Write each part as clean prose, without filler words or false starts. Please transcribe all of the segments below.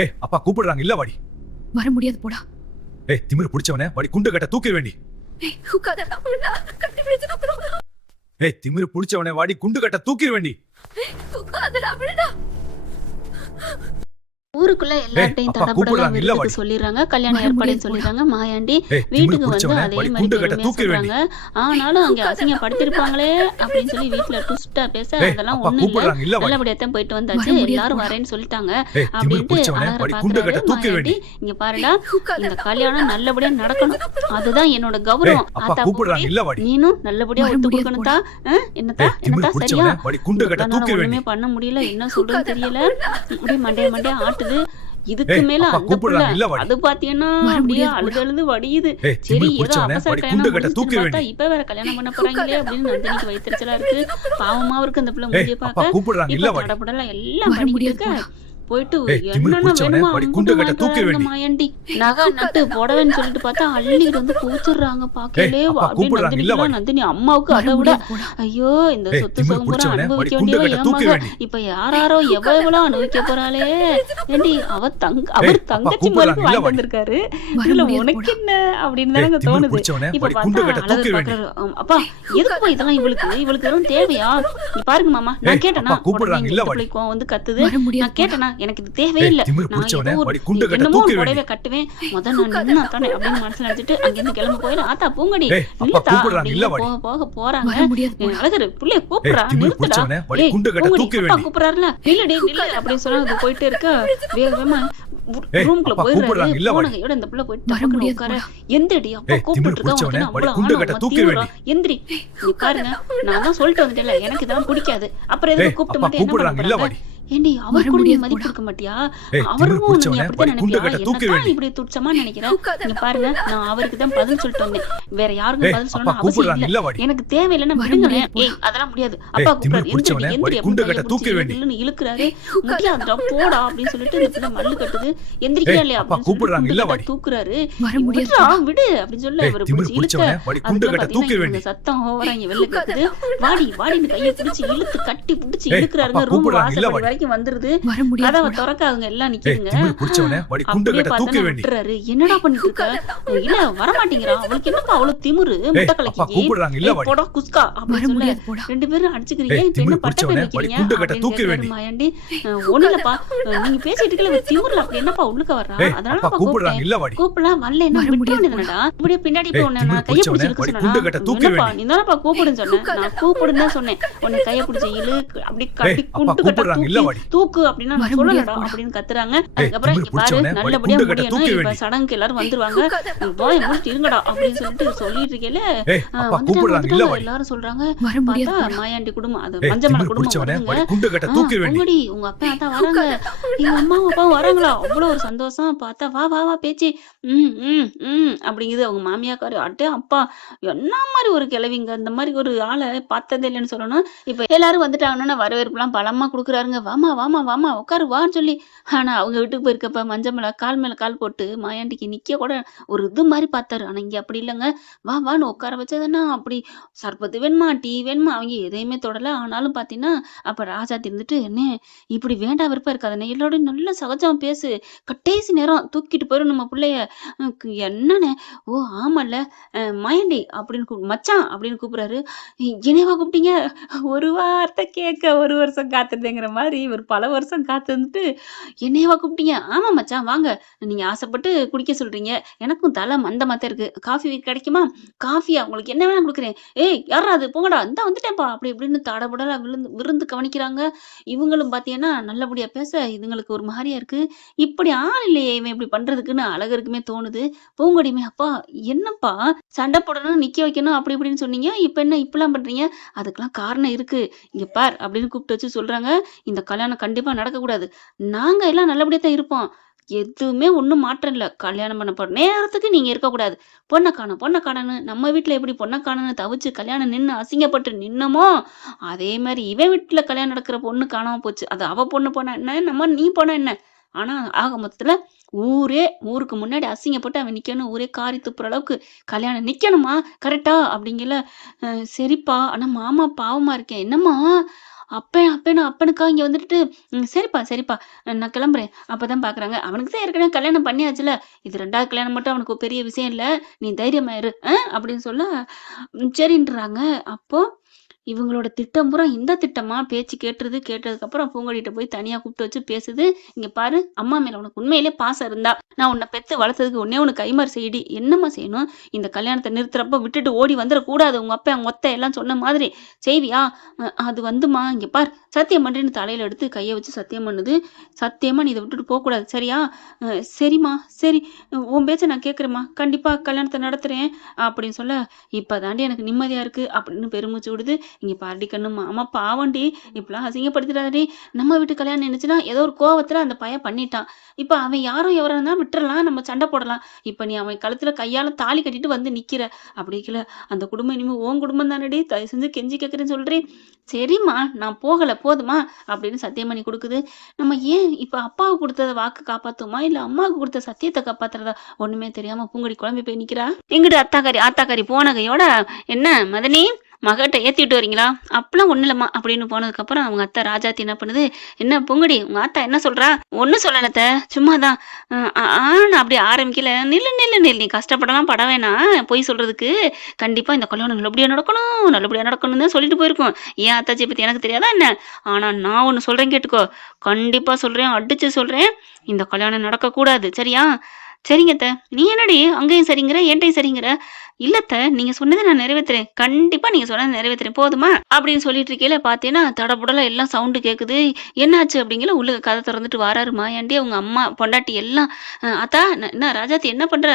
ஏய் அப்பா கூப்பிடுறாங்க இல்ல வாடி. வர முடியாது போடா. ஏய் திமிரு பிடிச்சவனே வாடி குண்டு கட்ட தூக்க வேண்டி. ஏய் திமிரு பிடிச்சவனே வாடி குண்டு கட்ட தூக்கிர வேண்டி. ஊருக்குள்ள எல்லார்ட்டையும் தடபடலாம் விருதுக்கு சொல்லிடுறாங்க, கல்யாணம் ஏற்பாடுன்னு சொல்லிடுறாங்க. மாயாண்டி வீட்டுக்கு வந்து அதே மாதிரி பெருமையா சொல்றாங்க. ஆனாலும் அங்க அசிங்கப்படுத்திருப்பாங்களே அப்படின்னு சொல்லி வீட்டுல டுஸ்டா பேச அதெல்லாம் ஒண்ணும் இல்ல, நல்லபடியாத்தான் போயிட்டு வந்தாச்சு, எல்லாரும் வரேன்னு சொல்லிட்டாங்க அப்படின்ட்டு அழகரை பாக்குறாரு. மாயாண்டி இங்க பாருடா, இந்த கல்யாணம் நல்லபடியா நடக்கணும், அதுதான் என்னோட கௌரவம். ஆத்தா நீனும் நல்லபடியா ஒத்து கொடுக்கணும்தா. என்னத்தா என்னத்தா சரியா? ஒண்ணுமே பண்ண முடியல, என்ன சொல்றதுன்னு தெரியல, அப்படியே மண்டைய ஆட்டுது. இதுக்கு மேல அந்த புள்ள அது பாத்தீங்கன்னா அப்படியே அழுது வடியுது. சரி ஏதோ அவசர இப்ப வேற கல்யாணம் பண்ண போறாங்களே அப்படின்னு நந்தினிக்கு வயிற்றுச்சலா இருக்கு. பாவமா இருக்கு அந்த பிள்ளை முடிய பாக்க. இப்ப தடப்படலாம் எல்லாம் பண்ணிட்டு இருக்க. போயிட்டு என்னென்ன வேணுமா மாயாண்டி நகை நட்டு போடவேன்னு சொல்லிட்டு பார்த்தா அள்ளிட்டு வந்து கூச்சிடுறாங்க. பாக்கலே நந்தினி அம்மாவுக்கு அதை விட ஐயோ இந்த சொத்து சுகம் பூரா அனுபவிக்க வேண்டியவ ஏமாங்க. இப்ப யாரோ எவ்வளவு அனுபவிக்க போறாளே. ஏண்டி அவர் தங்கச்சி மாதிரி வாங்கி வந்திருக்காரு, இதுல உனக்கு என்ன அப்படின்னு தானங்க தோணுது. இப்ப பார்த்தா அழகு பாக்குறாரு. அப்பா எதுக்குப்பா இதெல்லாம் இவளுக்கு வெறும் தேவையா? நீ பாருங்க மாமா, நான் கேட்டேனா கோவம் வந்து கத்துது. நான் கேட்டேனா எனக்கு இது தேவையில்லை, என்னமோ புடவை கட்டுவேன் முதல் நான் நின்னா தானே அப்படின்னு மனசுல நினைச்சிட்டு அங்கிருந்து கிளம்ப போயில. ஆத்தா பூங்கடி நில்லுதா அப்படின்னு போக போக போறாங்க. அழகரு புள்ளைய கூப்பிடுறா, நிறுத்துடா. ஏய் பூங்கடி அப்பா கூப்பிடுறாருல, நில்லுடி நில்லு அப்படின்னு சொன்னா போயிட்டே இருக்க. வேகமா ரூம்குள்ள போயிடுறாரு. போனகையோட இந்த பிள்ளை போயிட்டு உட்கார. எந்திரடி அப்பா கூப்பிட்டு இருக்கா, எந்திரி. நீ பாருங்க நான் தான் சொல்லிட்டு வந்துட்டேன்ல, எனக்கு இதெல்லாம் பிடிக்காது, அப்புறம் எதுக்கு கூப்பிட்டு மட்டும் என்ன பண்றாங்க? ஏண்டி அவர் கூட நீ மதிப்பு கொடுக்க மாட்டியா? அவரும் நீ அப்படித்தான் நினைப்பியா? என்னதான் இப்படி துச்சமா நினைக்கிறேன்? நீங்க பாருங்க நான் அவருக்கு தான் பதில் சொல்லிட்டு வந்தேன், வேற யாருக்கும் பதில் சொல்லணும் அவசியம் இல்ல, எனக்கு தேவையில்லைன்னா விடுங்களேன். ஏய் அதெல்லாம் முடியாது, அப்பா கூப்பிடாரு, எந்திரி அப்படின்னு இழுக்கிறாரு. முடியாதுடா போடா அப்படின்னு சொல்லிட்டு இந்த பிள்ளை மல்லு கட்டுது. எந்திரிக்கா இல்லையா அப்படின்னு தூக்குறாரு. விடு அப்படின்னு சொல்ல இவர் பிடிச்சி இழுக்க சத்தம் ஓவரா இங்க வெளில கேக்குது. வாடி வாடின்னு கையை பிடிச்சி இழுத்து கட்டி பிடிச்சி இழுக்கிறாருங்க. ரூம் வாசல் வந்துருது, கதவை திறக்காதுங்க, எல்லாம் நிக்குதுங்க. அப்படியே பார்த்தா விட்டுறாரு. என்னடா பண்ணிட்டு இருக்க? இல்ல வரமாட்டேங்கிறா, அவளுக்கு என்னப்பா அவ்வளவு திமிரு, முட்டை கலக்கி போடா குஸ்கா அப்படின்னு சொல்ல ரெண்டு பேரும் அடிச்சுக்கிறீங்க. இப்ப என்ன பட்ட பேர் வைக்கிறீங்க? மாயாண்டி ஒண்ணுலப்பா நீங்க பேசிட்டு இருக்கல திமிர்ல அப்படி என்னப்பா உள்ளுக்க வர்றா, அதனால கூப்பிடலாம் வரல என்ன விட்டு வேண்டியதுனடா. இப்படியே பின்னாடி போய் உன்னை நான் கையை பிடிச்சி இழுக்க சொன்னா, நீ தானப்பா கூப்பிடுன்னு சொன்னேன், நான் கூப்பிடுன்னு தான் சொன்னேன். உன்னை கையை பிடிச்சி இழு அப்படி கட்டி குண்டு கட்ட தூக்கு அப்படின்னா சொல்லலடா அப்படின்னு கத்துறாங்க. அதுக்கப்புறம் இங்க பாரு நல்லபடியா முடியணும், இப்ப சடங்குக்கு எல்லாரும் வந்துருவாங்க, போய் முடிச்சு இருங்கடா அப்படின்னு சொல்லிட்டு இருக்கேல. வந்துட்டாங்க எல்லாரும் சொல்றாங்க. பார்த்தா மாயாண்டி குடும்பம், அது மஞ்சமலை குடும்பம் வருதுங்க. உங்கடி உங்க அப்பா அதான் வராங்க, எங்க அம்மா அப்பா வராங்களா, அவ்வளவு ஒரு சந்தோஷம். பார்த்தா வா வா வா பேச்சு அப்படிங்குது அவங்க மாமியாக்காரு. அட்டே அப்பா என்ன மாதிரி ஒரு கிழவிங்க, இந்த மாதிரி ஒரு ஆளை பார்த்ததே இல்லைன்னு சொல்லணும். இப்ப எல்லாரும் வந்துட்டாங்கன்னா வரவேற்பு எல்லாம் பலமா கொடுக்குறாருங்க. வாமா வாமா வாமா உட்காரு வான்னு சொல்லி. ஆனா அவங்க வீட்டுக்கு போயிருக்கப்ப மஞ்சமலை கால் மேல கால் போட்டு மாயாண்டிக்கு நிக்க கூட ஒரு இது மாதிரி பார்த்தாரு. ஆனா இங்க அப்படி இல்லைங்க, வா வான்னு உட்கார வச்சதுன்னா அப்படி சர்பத்து வேணுமா டீ வேணுமா அவங்க எதையுமே தொடல. ஆனாலும் பாத்தீங்கன்னா அப்ப ராஜா இருந்துட்டு என்ன இப்படி வேண்டாம் விருப்பம் இருக்காதுன்னு எல்லாரோட நல்ல சகஜமா பேசு, கட்டேசி நேரம் தூக்கிட்டு போயிடும் நம்ம பிள்ளைய. என்னன்னு ஓ ஆமால மாயாண்டி அப்படின்னு மச்சான் அப்படின்னு கூப்பிடுறாரு. என்னவா கூப்பிட்டீங்க? ஒரு வார்த்தை கேட்க ஒரு வருஷம் காத்துட்டேங்கிற மாதிரி ஒரு பல வருஷம் காத்து வந்துட்டு என்னையவா கூப்பிட்டீங்க? ஆமா மச்சான் வாங்க, நீங்க ஆசைப்பட்டு குடிக்க சொல்றீங்க, எனக்கும் தலை மந்தமாத்தான் இருக்கு, காஃபி கிடைக்குமா? காஃபியா உங்களுக்கு என்ன வேணா கொடுக்குறேன். ஏய் யாரா அது போங்கடா இந்த வந்துட்டேன்ப்பா அப்படி இப்படின்னு தடபுடலா விருந்து கவனிக்கிறாங்க. இவங்களும் பாத்தீங்கன்னா நல்லபடியா பேச இதுங்களுக்கு ஒரு மாதிரியா இருக்கு. இப்படி ஆள் இல்லையே இவன் இப்படி பண்றதுக்குன்னு அழகருக்குமே தோணுது. பூங்கொடியுமே அப்பா என்னப்பா சண்டை போடணும் நிக்க வைக்கணும் அப்படி இப்படின்னு சொன்னீங்க, இப்ப என்ன இப்பெல்லாம் பண்றீங்க? அதுக்கெல்லாம் காரணம் இருக்கு, இங்க பார் அப்படின்னு கூப்பிட்டு வச்சு சொல்றாங்க. இந்த கல்யாணம் கண்டிப்பா நடக்கக்கூடாது, நாங்க எல்லாம் நல்லபடியா தான் இருப்போம், எதுவுமே ஒண்ணும் மாற்றம் இல்ல, கல்யாணம் பண்ண போற நேரத்துக்கு நீங்க இருக்கக்கூடாது, பொண்ணை காணன்னு நம்ம வீட்டுல எப்படி பொண்ணை காணன்னு தவிச்சு கல்யாணம் நின்று அசிங்கப்பட்டு நின்னமோ அதே மாதிரி இவன் வீட்டுல கல்யாணம் நடக்கிற பொண்ணு காணாம போச்சு. அது அவ பொண்ணு போனா என்ன, நம்ம நீ போனா என்ன? ஆனா ஆக மொத்தத்துல ஊருக்கு முன்னாடி அசிங்கப்பட்டு அவன் நிக்கணும், ஊரே காரி துப்புற அளவுக்கு கல்யாணம் நிக்கணுமா கரெக்டா அப்படிங்கல. சரிப்பா ஆனா மாமா பாவமா இருக்கேன். என்னம்மா அப்பனுக்கா இங்க வந்துட்டு சரிப்பா சரிப்பா நான் கிளம்புறேன். அப்பதான் பாக்குறாங்க அவனுக்கு தான் ஏற்கனவே கல்யாணம் பண்ணியாச்சுல. இது 2வது கல்யாணம் மட்டும் அவனுக்கு ஒரு பெரிய விஷயம் இல்ல. நீ தைரியமா இரு அப்படின்னு சொல்ல சரின்றாங்க. அப்போ இவங்களோட திட்டம் பூரா இந்த திட்டமா? பேச்சு கேட்டுருது. கேட்டதுக்கப்புறம் பூங்கொடிட்ட போய் தனியா கூப்பிட்டு வச்சு பேசுது. "இங்க பாரு, அம்மா மேல உனக்கு உண்மையிலே பாசம் இருந்தா, நான் உன்ன பெத்து வளர்த்ததுக்கு ஒண்ணே ஒண்ணு கைமாறு செய்டி." "என்னம்மா செய்யணும்? இந்த கல்யாணத்த நிறுத்துறப்ப விட்டுட்டு ஓடி வந்துறக்கூடாது. உங்க அப்பன், உங்க அத்தை எல்லாம் சொன்ன மாதிரி செய்வியா?" அது வந்தும்மா, இங்க பாரு, சத்தியம் பண்றேன்னு" தலையில எடுத்து கைய வச்சு சத்தியம் பண்ணுது. "சத்தியமா நீ இத விட்டுட்டு போக்கூடாது. சரியா?" சரிம்மா, சரி. உன் பேச்ச நான் கேட்கிறேன்ம்மா. கண்டிப்பா கல்யாணத்த நடத்துறேன்." அப்படின்னு சொல்ல, "இப்ப தாண்டி எனக்கு நிம்மதியா இருக்கு." அப்படின்னு பெருமூச்சு விடுது. "இங்க பாருடி கண்ணு, மாமா பாவம்டி. இப்படிலாம் அசிங்கப்படுத்திடாதடி. நம்ம வீட்டு கல்யாணம் நின்னுச்சுன்னா, ஏதோ ஒரு கோவத்துல அந்த பையன் பண்ணிட்டான். இப்ப அவன் யாரோ எவரோ இருந்தா விட்டுறலாம். நம்ம சண்டை போடலாம். இப்ப நீ அவன் கழுத்துல கையால தாலி கட்டிட்டு வந்து நிக்கிற. அப்படி இருக்கல, அந்த குடும்பம் இனிமே உன் குடும்பம் தானடி. தயவு செஞ்சு கெஞ்சி கேட்கிறேன்னு சொல்றேன்." "சரிம்மா, நான் போகல. போதுமா?" அப்படின்னு சத்தியம் பண்ணி குடுக்குது. நம்ம ஏன் இப்ப அப்பாவுக்கு குடுத்த வாக்கு காப்பாத்துவோமா? இல்ல அம்மாவுக்கு குடுத்த சத்தியத்த காப்பாத்துறதா? ஒண்ணுமே தெரியாம பூங்கொடி குழம்பி போய் நிக்கிறா. இங்கிட்டு ஆத்தாக்காரி போன கையோட, "என்ன மதனி, மகட்ட ஏத்தி விட்டு வரீங்களா?" "அப்பலாம் ஒண்ணும் இல்லம்மா." அப்படின்னு போனதுக்கப்புறம் அவங்க அத்தை ராஜாத்தி என்ன பண்ணுது, "என்ன பூங்கொடி, உங்க ஆத்தா என்ன சொல்றா?" "ஒண்ணும் சொல்லல அத்த. சும்மா தான்." ஆன்னு அப்படியே ஆரம்பிக்கல. "நில்லு, நில்லு, நில்லு. நீ கஷ்டப்படலாம் பட வேணாம். பொய் சொல்றதுக்கு. கண்டிப்பா இந்த கல்யாணம் நல்லபடியா நடக்கணும், நல்லபடியா நடக்கணும்னு தான் சொல்லிட்டு போயிருக்கோம். என் அத்தாச்சிய பத்தி எனக்கு தெரியாதா என்ன? ஆனா நான் ஒண்ணு சொல்றேன் கேட்டுக்கோ. கண்டிப்பா சொல்றேன், அடிச்சு சொல்றேன். இந்த கல்யாணம் நடக்கக்கூடாது. சரியா?" "சரிங்க அத்த." "நீ என்னடி அங்கேயும் சரிங்கிற, என்ட்டயும் சரிங்கிற?" "இல்ல அத்த, நீங்க சொன்னத நான் நிறைவேத்துறேன். கண்டிப்பா நீங்க சொன்னத நிறைவேத்துறேன். போதுமா?" அப்படின்னு சொல்லிட்டு இருக்கையில பார்த்தீங்கன்னா, தடபுடலா எல்லாம் சவுண்டு கேட்குது. "என்னாச்சு?" அப்படிங்கல உள்ள கதவ தொறந்துட்டு வாராரு மாயாண்டி. அவங்க அம்மா, பொண்டாட்டி எல்லாம் "அத்தா, என்ன ராஜாத்தி என்ன பண்ற?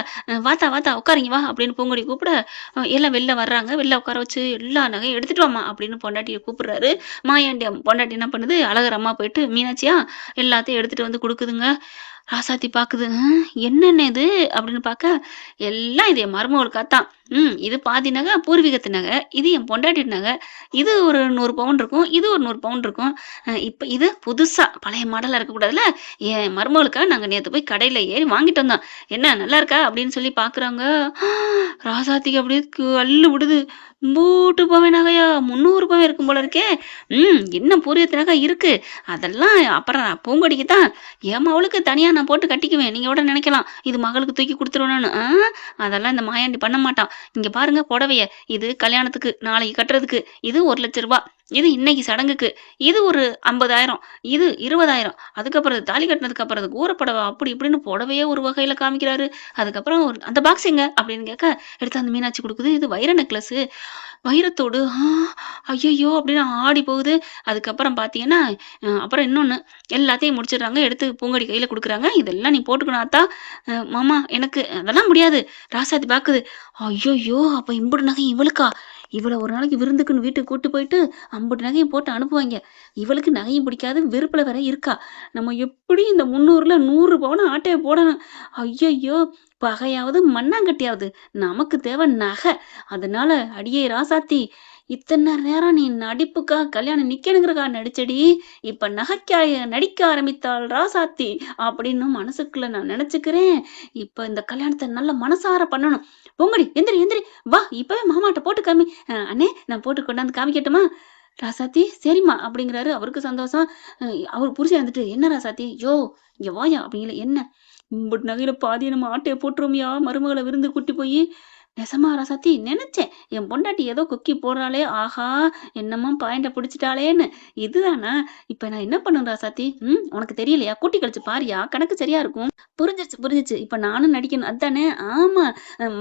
வாத்தா வாத்தா உட்காரு இங்க வா." அப்படின்னு பூங்கொடி கூப்பிட, எல்லாம் வெளில வர்றாங்க. வெளில உட்கார வச்சு, "எல்லா நகையும் எடுத்துட்டு வாம்மா." அப்படின்னு பொண்டாட்டிய கூப்பிடுறாரு. மாயாண்டி பொண்டாட்டி என்ன பண்ணுது, அழகர் அம்மா போயிட்டு, "மீனாட்சியா, எல்லாத்தையும் எடுத்துட்டு வந்து குடுக்குதுங்க." ராசாத்தி பாக்குது. என்னண்ணே இது?" அப்படின்னு பாக்க, "எல்லாம் இது என் மருமகளுக்காத்தான். இது பாதி நகை பூர்வீகத்து நகை. இது என் பொண்டாட்டி நகை. இது ஒரு 100 பவுன் இருக்கும். இது ஒரு 100 பவுன் இருக்கும். இப்ப இது புதுசா பழைய மாடலா இருக்கக்கூடாதுல்ல. என் மருமகளுக்காக நாங்க நேத்து போய் கடையில ஏறி வாங்கிட்டு வந்தோம். என்ன நல்லா இருக்கா?" அப்படின்னு சொல்லி பாக்குறாங்க. ராசாத்திக்கு அப்படியே கல்லு விடுது. "இம்பூட்டு பவன் நகையா? 300 பவன் இருக்கும் போல இருக்கே. இன்னும் பூர்வீகத்து நகை இருக்கு. அதெல்லாம் அப்புறம் பூங்கொடிக்கு தான். என் மவளுக்கு தனியா நான் போட்டு கட்டிக்குவேன். நீங்க கூட நினைக்கலாம், இது மகளுக்கு தூக்கி குடுத்துருவேன்னு. அதெல்லாம் இந்த மாயாண்டி பண்ண மாட்டான். இங்க பாருங்க புடவைய. இது கல்யாணத்துக்கு, நாளைக்கு கட்டுறதுக்கு. இது ரூ. 1,00,000. இது இன்னைக்கு சடங்குக்கு. இது ஒரு 50,000. இது 20,000. அதுக்கப்புறம் தாலி கட்டினதுக்கு அப்புறம் அது கூரப்புடவ." அப்படி இப்படின்னு புடவையே ஒரு வகையில காமிக்கிறாரு. அதுக்கப்புறம் "அந்த பாக்ஸ் எங்க?" அப்படின்னு கேட்க, எடுத்து அந்த மீனாட்சி குடுக்குது. இது வைர நெக்லஸு. வைரத்தோடு. ஐயய்யோ! அப்படின்னு ஆடி போகுது. அதுக்கப்புறம் பார்த்தீங்கன்னா, அப்புறம் இன்னொன்னு, எல்லாத்தையும் முடிச்சிடுறாங்க. எடுத்து பூங்கொடி கையில குடுக்குறாங்க. "இதெல்லாம் நீ போட்டுக்கணும் ஆத்தா." மாமா எனக்கு." "அதெல்லாம் முடியாது." ராசாத்தி பாக்குது. ஐயய்யோ! அப்ப இம்புட்டு நகையும் இவளுக்கா? இவள ஒரு நாளைக்கு விருந்துக்குன்னு வீட்டுக்கு கூட்டு போயிட்டு, அம்புட்டு நகையும் போட்டு அனுப்புவாய்ங்க. இவளுக்கு நகையும் பிடிக்காது, வெறுப்புல வேற இருக்கா. நம்ம எப்படி இந்த 300ல 100 பவுன ஆட்டைய போடணும். ஐயய்யோ! பகையாவது, மண்ணாங்கட்டியாவது. நமக்கு தேவை நகை. அதனால, "அடியே ராசாத்தி, இத்தன நேரம் நீ நடிப்புக்காக கல்யாணம் நிக்கணுங்கிறக்காக நடிச்சடி. இப்ப நகைக்காக நடிக்க ஆரம்பித்தாள் ராசாத்தி." அப்படின்னு மனசுக்குள்ள நான் நெனச்சுக்கிறேன். இப்ப இந்த கல்யாணத்த நல்லா மனசார பண்ணணும். "பூங்கொடி எந்திரி, எந்திரி. வா, இப்பவே மாமாட்ட போட்டு காமி." அண்ணே, நான் போட்டு கொண்டாந்து காமிக்கட்டுமா?" "ராசாத்தி, சரிம்மா." அப்படிங்கிறாரு. அவருக்கு சந்தோஷம். அவர் புருஷன் வந்துட்டு, "என்ன ராசாத்தி?" "யோவ், இங்க வாயா." அப்படிங்கல. "என்ன?" "இம்புட்டு நகையில பாதிய நம்ம ஆட்டைய போட்டுருவோம்யா, மருமகள விருந்துக்கு கூட்டி போயி." "நெசமா ராசாத்தி?" "நெனச்சேன். என் பொண்டாட்டி ஏதோ கொக்கி போடுறாளே, ஆஹா! என்னமோ பாயிண்ட்ட பிடிச்சுட்டாளேன்னு." "இதுதானா? இப்ப நான் என்ன பண்ணணும் ராசாத்தி?" உனக்கு தெரியலையா? கூட்டி கழிச்சு பாருய்யா, கணக்கு சரியா இருக்கும்." "புரிஞ்சிருச்சு, புரிஞ்சிருச்சு. இப்ப நானும் நடிக்கணும். அதானே?" "ஆமா.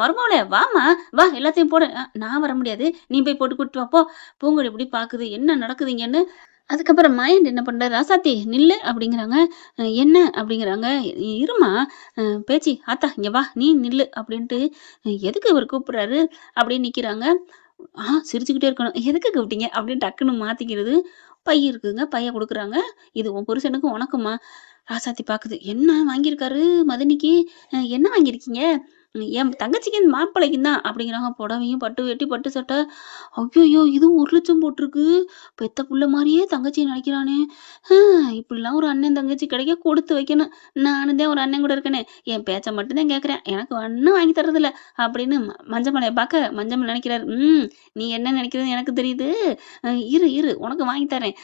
மருமகளே வாம்மா, வா எல்லாத்தையும் போடு." நான் வர முடியாது. நீ போய் போட்டு கூட்டிட்டு வா போ." பூங்கொடி இப்படி பாக்குது. என்ன நடக்குது இங்கன்னு. அதுக்கப்புறம் மாயன் என்ன பண்றாரு, "ராசாத்தி நில்லு." அப்படிங்கிறாங்க. "என்ன?" அப்படிங்கிறாங்க. "இரும்மா, பேச்சி ஆத்தா இங்க வா, நீ நில்லு." அப்படின்ட்டு, எதுக்கு இவரு கூப்பிடுறாரு அப்படின்னு நிக்கிறாங்க. சிரிச்சுக்கிட்டே இருக்கணும். "எதுக்கு கூப்பிட்டீங்க?" அப்படின்னு டக்குன்னு மாத்திக்கிறது. பை இருக்குங்க. பைய குடுக்குறாங்க. "இது உன் புருஷனுக்கும் உனக்கும்மா." ராசாத்தி பாக்குது. என்ன வாங்கியிருக்காரு மதனிக்கு? என்ன வாங்கியிருக்கீங்க?" என் தங்கச்சிக்கு இந்த மாப்பிள்ளைக்கும் தான் அப்படிங்கிறாங்க. புடவையும், பட்டு வேட்டி, பட்டு சட்டை. ஐய்யய்யோ! இதுவும் 1,00,000 போட்டிருக்கு. பெத்த புள்ள மாரியே தங்கச்சிய நடிக்கிறானே! இப்படிலாம் ஒரு அண்ணன், தங்கச்சி கிடைக்க குடுத்து வைக்கணும். நானும் தான் ஒரு அண்ணன் கூட இருக்கனே! என் பேச்ச மட்டும் தான் கேட்கிறேன். எனக்கு ஒண்ணும் வாங்கி தர்றதில்ல. அப்படின்னு மஞ்சமலைய பார்க்க மஞ்சள் நினைக்கிறாரு. நீ என்ன நினைக்கிறன்னு எனக்கு தெரியுது. இரு, இரு உனக்கு வாங்கி தரேன்.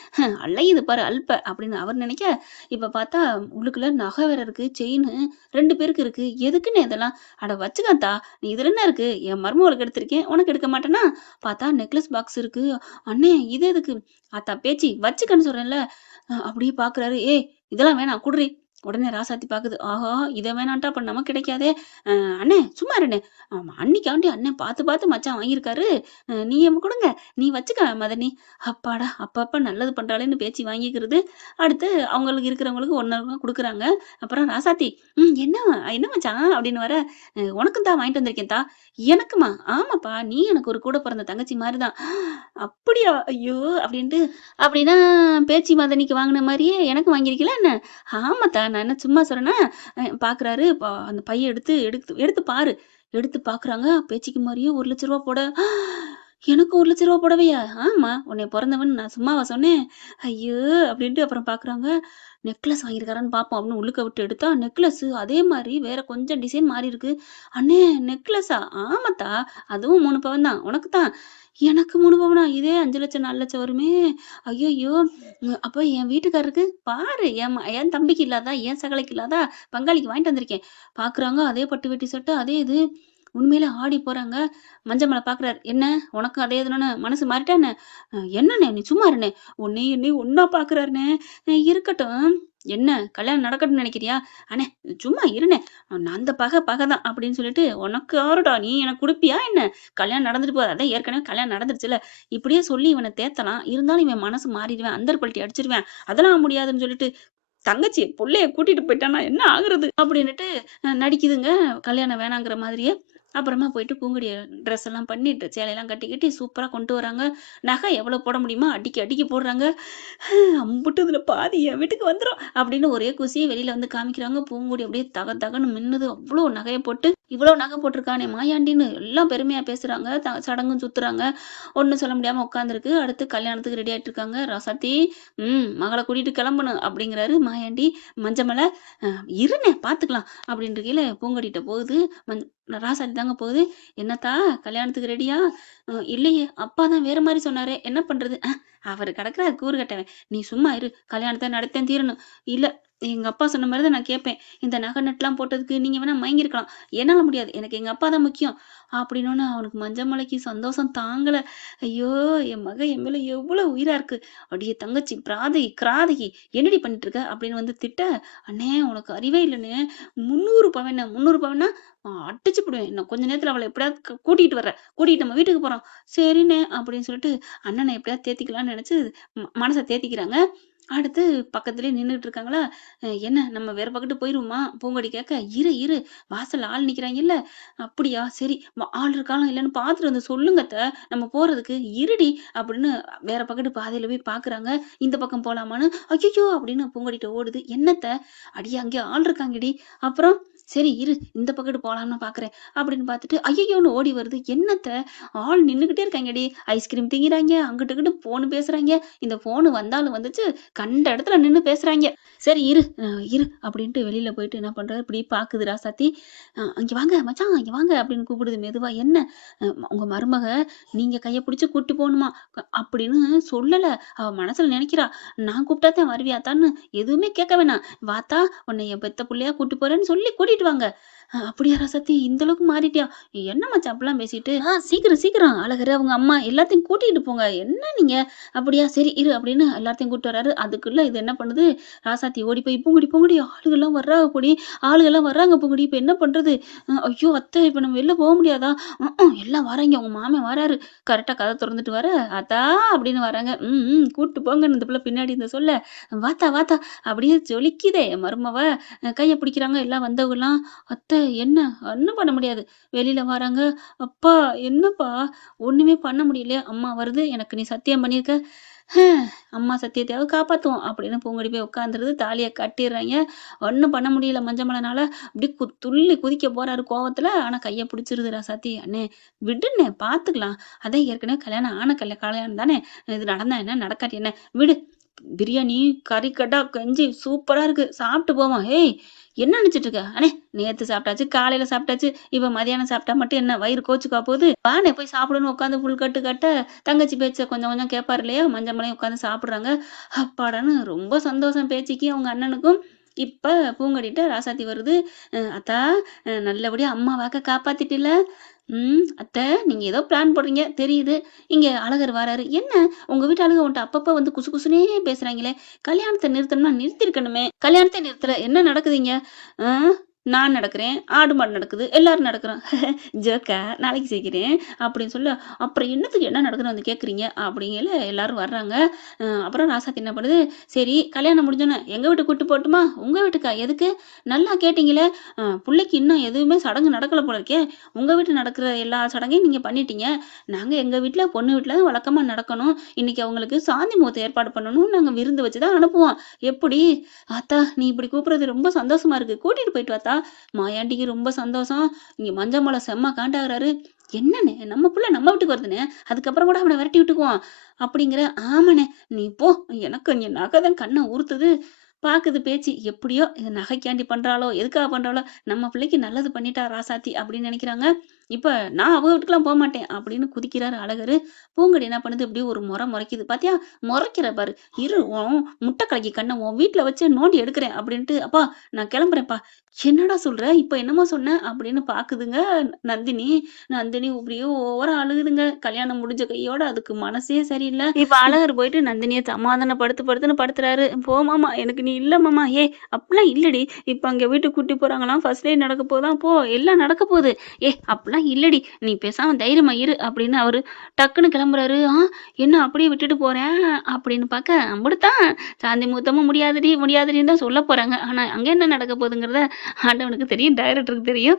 அலையுது பாரு அல்ப அப்படின்னு அவர் நினைக்க, இப்ப பார்த்தா உள்ளுக்குள்ள நகை வேற இருக்கு. செயினு 2 பேருக்கு இருக்கு. எதுக்குண்ணே இதெல்லாம்? அட வச்சுக்கத்தா! இதுல என்ன இருக்கு? என் மருமகளுக்கு எடுத்திருக்கேன். உனக்கு எடுக்க மாட்டேனா? பார்த்தா நெக்லஸ் பாக்ஸ் இருக்கு. அண்ணே இது எதுக்கு? ஆத்தா பேச்சி வச்சுக்கன்னு சொல்றேன்ல. அப்படியே பார்க்குறாரு. ஏய் இதெல்லாம் வேணாம் குட்றி. உடனே ராசாத்தி பாக்குது. ஆஹா! இத வேணான்ட்டா அப்ப நமக்கு கிடைக்காதே! அண்ணே சும்மா இருண்ணே. ஆமா அன்னைக்காண்டி அண்ணன் பார்த்து பார்த்து மச்சான் வாங்கியிருக்காரு. நீ குடுங்க. நீ வச்சுக்க மதனி. அப்பாடா! அப்பப்ப நல்லது பண்றாளேன்னு பேச்சு வாங்கிக்கிறது. அடுத்து அவங்களுக்கு இருக்கிறவங்களுக்கு ஒண்ணு குடுக்குறாங்க. அப்புறம் ராசாத்தி, என்ன என்ன மச்சான் அப்படின்னு வர, உனக்கும் தான் வாங்கிட்டு வந்திருக்கேன் தா. எனக்குமா? ஆமாப்பா. நீ எனக்கு ஒரு கூட பொறந்த தங்கச்சி மாரி தான். அப்படியா? ஐயோ! அப்படின்ட்டு, அப்படின்னா பேச்சி மதனிக்கு வாங்குன மாரியே எனக்கும் வாங்கியிருக்கீல என்ன? ஆமாத்தா. நான் என்ன சும்மா சொன்னேனா? பார்க்குறாரு. அந்த பைய எடுத்து எடுத்து எடுத்து பாரு. எடுத்து பார்க்குறாங்க. பேச்சிக்கு மாரியே ரூ. 1,00,000 புட. எனக்கு ரூ. 1,00,000 புடவையா? ஆமா. உன்னைய பொறந்தவன் நான் சும்மாவா சொன்னேன்? ஐயோ! அப்படின்ட்டு அப்புறம் பார்க்குறாங்க. நெக்லஸ் வாங்கியிருக்காரான்னு பார்ப்போம் அப்படின்னு உள்ளுக்க விட்டு எடுத்தா, நெக்லஸு அதே மாரி வேற கொஞ்சம் டிசைன் மாறி இருக்கு. அண்ணே நெக்லஸா? ஆமாத்தா. அதுவும் 3 பவுன் தான். உனக்கு தான். எனக்கு 3 பவுனா? இதே 5,00,000 4,00,000 வருமே! ஐய்யய்யோ! அப்ப என் வீட்டுக்காரருக்கு பாரு என் தம்பிக்கு இல்லாதா? என் சகலைக்கு இல்லாதா? பங்காளிக்கு வாங்கிட்டு வந்திருக்கேன். பார்க்குறாங்க அதே பட்டு வேட்டி சட்டை, அதே இது. உண்மையிலே ஆடி போறாங்க. மஞ்சமேல பார்க்குறாரு. என்ன உனக்கும் அதே இதுதானே மனசு மாறிட்டா என்ன? என்னண்ணே நீ சும்மா இருண்ணே. உன்னையும் என்னையும் ஒண்ணா பார்க்குறாருண்ணே. இருக்கட்டும். என்ன கல்யாணம் நடக்கட்டும்னு நினைக்கிறியா? அண்ணே சும்மா இருண்ணே. அந்த பகை பகை தான் அப்படின்னு சொல்லிட்டு, உனக்கு யாருடா நீ எனக்கு குடுப்பியா என்ன? கல்யாணம் நடந்துட்டு போகுது. அதான் ஏற்கனவே கல்யாணம் நடந்துருச்சுல்ல. இப்படியே சொல்லி இவன தேத்தலாம். இருந்தாலும் இவன் மனசு மாறிடுவேன். அந்தர் பல்ட்டி அடிச்சிருவேன். அதெல்லாம் முடியாதுன்னு சொல்லிட்டு, தங்கச்சி புள்ளைய கூட்டிட்டு போயிட்டான்னா என்ன ஆகுறது? அப்படின்னுட்டு நடிக்குதுங்க. கல்யாணம் வேணாங்கிற மாதிரியே. அப்புறமா போயிட்டு பூங்கொடிய ட்ரெஸ் எல்லாம் பண்ணிட்டு, சேலையெல்லாம் கட்டிக்கிட்டு சூப்பரா கொண்டு வராங்க. நகை எவ்வளோ போட முடியுமோ அடிக்கி அடிக்கி போடுறாங்க. அம்புட்டு இதுல பாதி என் வீட்டுக்கு வந்துரும் அப்படின்னு ஒரே குசிய வெளியில வந்து காமிக்கிறாங்க. பூங்கொடி அப்படியே தக தகன்னு மின்னுது. அவ்ளோ நகைய போட்டு, இவ்ளோ நகை போட்டிருக்கானே மாயாண்டின்னு எல்லாம் பெருமையா பேசுறாங்க. சடங்கும் சுத்துறாங்க. ஒண்ணும் சொல்ல முடியாம உட்காந்துருக்கு. அடுத்து கல்யாணத்துக்கு ரெடி ஆயிட்டு இருக்காங்க. ராசாத்தி, மகள கூட்டிட்டு கிளம்பணும் அப்படிங்கிறாரு மாயாண்டி. மஞ்சமேல, இருண்ணே பார்த்துக்கலாம் அப்படின்னு இருக்கையில பூங்கொடிட்ட போகுது. ராசாத்தி தாங்க போகுது. "என்னத்தா கல்யாணத்துக்கு ரெடியா?" இல்லையே, அப்பா தான் வேற மாரி சொன்னாரே, என்ன பண்றது?" அவரு கிடக்குறாரு கூறு கட்டவன். "நீ சும்மா இரு, கல்யாணத்த நடத்திதான் தீரணும்." "இல்ல, எங்க அப்பா சொன்ன மாரி தான் நான் கேட்பேன். இந்த நகை நட்டுலாம் போட்டதுக்கு நீங்க வேணா மயங்கியிருக்கலாம். என்னால முடியாது. எனக்கு எங்க அப்பா தான் முக்கியம்." அப்படின்னோனே அவனுக்கு மஞ்சமலைக்கு சந்தோஷம் தாங்கல. ஐயோ! என் மக என் மேல எவ்வளோ உயிரா இருக்கு. "அடியே தங்கச்சி பிராதகி, கிராதகி என்னடி பண்ணிட்டு இருக்க?" அப்படின்னு வந்து திட்ட, "அண்ணே உனக்கு அறிவே இல்லண்ணே. 300 பவன்னு 300 பவன்னா அடிச்சு புடுவேன். இன்னும் கொஞ்ச நேரத்துல அவள எப்படியாவது கூட்டிட்டு வர்றேன். கூட்டிட்டு நம்ம வீட்டுக்கு போறோம்." "சரிண்ணே" அப்படின்னு சொல்லிட்டு அண்ணன எப்படியாவது தேத்திக்கலாம்னு நெனச்சு மனச தேத்திக்கிறாங்க. அடுத்து பக்கத்திலேயே நின்னுட்டு இருக்காங்களா, "என்ன நம்ம வேற பக்கட்டு போயிருவோமா?" பூங்கொடி கேட்க, "இரு, இரு வாசல்ல ஆள் நிக்கிறாங்கல்ல." "அப்படியா? சரி ஆள் இருக்காங்களா இல்லன்னு பார்த்துட்டு வந்து சொல்லுங்க அத்த. நம்ம போறதுக்கு." "இருடி" அப்படின்னு வேற பக்கட்டு பாதையில போய் பார்க்குறாங்க. இந்த பக்கம் போலாமான்னு, "ஐயய்யோ!" அப்படின்னு பூங்கொடிட்ட ஓடுது. "என்னத்த?" "அடி அங்கே ஆள் இருக்காங்கடி." "அப்புறம்?" "சரி இரு, இந்த பக்கட்டு போலாம்னு பார்க்குறேன்." அப்படின்னு பார்த்துட்டு ஐயய்யோன்னு ஓடி வருது. "என்னத்த? ஆள் நின்னுகிட்டே இருக்காங்கடி. ஐஸ்கிரீம் திங்கிறாய்ங்க, அங்கிட்டு இங்கிட்டு ஃபோனு பேசுறாய்ங்க. இந்த ஃபோனு வந்தாலும் வந்துச்சு, கண்ட இடத்துல நின்னு பேசுறாய்ங்க." "சரி இரு, இரு" அப்படின்ட்டு வெளியில போயிட்டு என்ன பண்றாரு, இப்படி பாக்குது ராசாத்தி. "இங்க வாங்க மச்சான், இங்க வாங்க" அப்படின்னு கூப்பிடுது மெதுவா. "என்ன? உங்க மருமக நீங்க கைய பிடிச்சு கூட்டி போகணுமா?" அப்படின்னு சொல்லல. அவ மனசுல நினைக்கிறா. "நான் கூப்பிட்டா தான் வருவியாத்தான்னு எதுவுமே கேட்க வேணாம். வாத்தா உன்னை என் பெத்த புள்ளையா கூட்டி போறேன்னு சொல்லி கூட்டிட்டு வாங்க." "அப்படியா ராசாத்தி இந்த அளவுக்கு மாறிட்டியா? என்ன மச்சான் அப்படிலாம் பேசிட்டு?" சீக்கிரம் சீக்கிரம் அழகரு அவங்க அம்மா எல்லாத்தையும் கூட்டிட்டு போங்க. என்ன நீங்க?" "அப்படியா சரி இரு" அப்படின்னு எல்லாத்தையும் கூட்டிட்டு வராரு. அதுக்குள்ள இது என்ன பண்ணுது, ராசாத்தி ஓடி போய் "பூங்குடி பூங்குடி ஆளுகள்லாம் வர்றாங்க பொடி, ஆளுகள்லாம் வர்றாங்க பூங்குடி. இப்ப என்ன பண்றது?" ஐயோ! அத்தை இப்ப நம்ம வெளில போ முடியாதா?" எல்லாம் வராய்ங்க. உங்க மாமன் வராரு." கரெக்ட்டா கதவ தொறந்துட்டு வர, "ஆத்தா" அப்படின்னு வராங்க. "ம், ம் கூட்டு போங்கன்னு" இந்த புள்ள பின்னாடி இருந்து சொல்ல, "வாத்தா வாத்தா" அப்படியே ஜொலிக்குதே என் மருமவ. கைய பிடிக்கிறாங்க எல்லாம் வந்தவங்கலாம். "அத்தை என்ன?" ஒண்ணும் பண்ண முடியாது. வெளியில வராங்க. "அப்பா என்னப்பா?" "ஒண்ணுமே பண்ண முடியலையா? அம்மா வருது. எனக்கு நீ சத்தியம் பண்ணியிருக்க." அம்மா சத்தியத்தையாவது காப்பாத்துவோம் அப்படின்னு பூங்கொடி போய் உட்காந்துருது. தாலிய கட்டிர்றாய்ங்க. ஒண்ணும் பண்ண முடியல மஞ்சமலனால. அப்படியே துள்ளி குதிக்க போறாரு கோவத்துல. ஆனா கைய பிடிச்சிருது ராசாத்தி. "அண்ணே விடுண்ணே பார்த்துக்கலாம். அதான் ஏற்கனவே கல்யாணம் ஆன கல்யாணம் தானே. இது நடந்தா என்ன நடக்காட்டி என்ன விடு. பிரியாணி, கறிக்கட்டா, கஞ்சி சூப்பரா இருக்கு. சாப்பிட்டு போவோம். ஏய் என்ன நினைச்சிட்டு இருக்க? அண்ணே நேத்து சாப்பிட்டாச்சு, காலையில சாப்பிட்டாச்சு. இப்ப மதியானம் சாப்பிட்டா மட்டும் என்ன வயிறு கோச்சுக்கா போகுது? வாண்ணே போய் சாப்பிடுன்னு உட்காந்து புல் கட்டு கட்ட, தங்கச்சி பேச்ச கொஞ்சம் கொஞ்சம் கேட்பாரு இல்லையா? மஞ்சமலையும் உட்காந்து சாப்பிடுறாங்க. அப்பாடான்னு ரொம்ப சந்தோஷம் பேச்சிக்கு அவங்க அண்ணனுக்கும். இப்ப பூங்கொடிட்ட ராசாத்தி வருது. "அத்தா நல்லபடியா அம்மா வாக்க காப்பாத்திட்டில்ல? அத்தை நீங்க ஏதோ பிளான் போடுறீங்க தெரியுது. இங்க அழகர் வாராரு. என்ன உங்க வீட்டு ஆளுங்க உன்ட்ட அப்பப்ப வந்து குசு குசுன்னே பேசுறாங்களே! கல்யாணத்த நிறுத்தணும்னா நிறுத்தியிருக்கணுமே! கல்யாணத்த நிறுத்தல. என்ன நடக்குது இங்க? ஆ நான் நடக்கிறேன். ஆடு மாடு நடக்குது. எல்லாரும் நடக்குறோம். ஜோக்கா நாளைக்கு செய்கிறேன்." அப்படின்னு சொல்ல, "அப்புறம் என்னத்துக்கு என்ன நடக்குதுன்னு வந்து கேட்குறீங்க?" அப்படிங்கையில எல்லாரும் வர்றாங்க. அப்புறம் ராசாத்தி என்ன பண்ணுது, "சரி கல்யாணம் முடிஞ்சோனே எங்க வீட்டுக்கு கூட்டு போகட்டுமா? உங்க வீட்டுக்கா? எதுக்கு? நல்லா கேட்டீங்களே! புள்ளைக்கு இன்னும் எதுவுமே சடங்கு நடக்கல போல இருக்கே! உங்க வீட்ல நடக்கிற எல்லா சடங்கையும் நீங்க பண்ணிட்டீங்க. நாங்க எங்க வீட்ல, பொண்ணு வீட்ல வழக்கமா நடக்கணும். இன்னைக்கு அவங்களுக்கு சாந்தி முகூர்த்தம் ஏற்பாடு பண்ணணும். நாங்க விருந்து வச்சு தான் அனுப்புவோம். எப்படி? ஆத்தா நீ இப்படி கூப்பிடுறது ரொம்ப சந்தோஷமா இருக்கு. கூட்டிட்டு போயிட்டு வாத்தா." மாயாண்டிக்கு ரொம்ப சந்தோஷம். இங்க மஞ்சமலை செம்ம காண்டாகுறாரு. "என்னண்ணே நம்ம புள்ள நம்ம வீட்டுக்கு வருதுண்ணே. அதுக்கப்புறம் கூட அவன விரட்டி விட்டுக்குவோம்." அப்படிங்கிற. "ஆமாண்ணே நீ போ. எனக்கு இங்க நகை தான் கண்ண உறுத்துது." பாக்குது பேச்சு. எப்படியோ இது நகைக்காண்டி பண்றாளோ, எதுக்காக பண்றாளோ, நம்ம பிள்ளைக்கு நல்லது பண்ணிட்டா ராசாத்தி அப்படின்னு நினைக்கிறாங்க. இப்ப நான் அவ வீட்டுக்குலாம் போமாட்டேன் அப்படின்னு குதிக்கிறாரு அழகரு. பூங்கொடி என்ன பண்ணுது, இப்படியே ஒரு முறைக்குது. "பாத்தியா? முறைக்கிற பாரு. இரு உன் முட்டை கலக்கி கண்ண உன் வீட்ல வச்சு நோண்டி எடுக்கிறேன்." அப்படின்ட்டு, "அப்பா நான் கிளம்புறேன்ப்பா." "என்னடா சொல்ற? இப்ப என்னமோ சொன்ன?" அப்படின்னு பாக்குதுங்க நந்தினி. நந்தினி இப்படியே ஓவரா அழுகுதுங்க. கல்யாணம் முடிஞ்ச கையோட அதுக்கு மனசே சரியில்ல. இப்ப அழகர் போயிட்டு நந்தினிய சமாதானப்படுத்துன்னு படுத்துறாரு. "போ மாமா எனக்கு நீ இல்ல மாமா." "ஏய் அப்படிலாம் இல்லடி. இப்ப அங்க வீட்டுக்கு கூட்டி போறாங்களாம். ஃபர்ஸ்ட் டே நடக்க போதாம். போ எல்லாம் நடக்க போகுது." "ஏய் அப்படிலாம் இல்லடி. நீ பேசாம தைரியமா இரு." அப்படின்னு அவரு டக்குன்னு கிளம்புறாரு. என்ன அப்படியே விட்டுட்டு போறேன் அப்படின்னு பாக்க, அம்புட்டுத்தான் சாந்தி முகூர்த்தமும் முடியாதுடின்னு தான் சொல்லப் போறாங்க. ஆனா அங்க என்ன நடக்க போகுதுங்கிறத ஆண்டவனுக்கு தெரியும், டைரக்டருக்கு தெரியும்.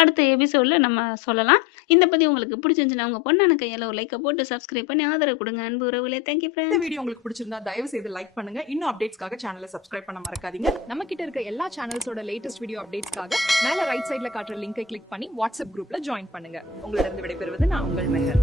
அடுத்த எபிசோட்ல நம்ம சொல்லலாம். இந்த பதிவு உங்களுக்கு பிடிச்சிருந்துச்சுன்னா உங்க பொண்ணான கையால ஒரு லைக்க போட்டு சப்ஸ்கிரைப் பண்ணி ஆதரவு கொடுங்க அன்பு உறவுகளே. தேங்க்யூ இந்த ஃப்ரெண்ட்ஸ். வீடியோ உங்களுக்கு பிடிச்சிருந்தா தயவு செய்து லைக் பண்ணுங்க. இன்னும் அப்டேட்ஸ்க்காக சேனலை சப்ஸ்கிரைப் பண்ண மறக்காதீங்க. நம்ம கிட்ட இருக்க எல்லா சேனல்ஸோட லேட்டஸ்ட் வீடியோ அப்டேட்ஸ்க்காக மேல ரைட் சைடுல காட்டுற லிங்கை கிளிக் பண்ணி வாட்ஸ்அப் குரூப்ல ஜாயின் பண்ணுங்க. உங்களிடம் விடைபெறுவது நான் உங்கள் மெஹர்.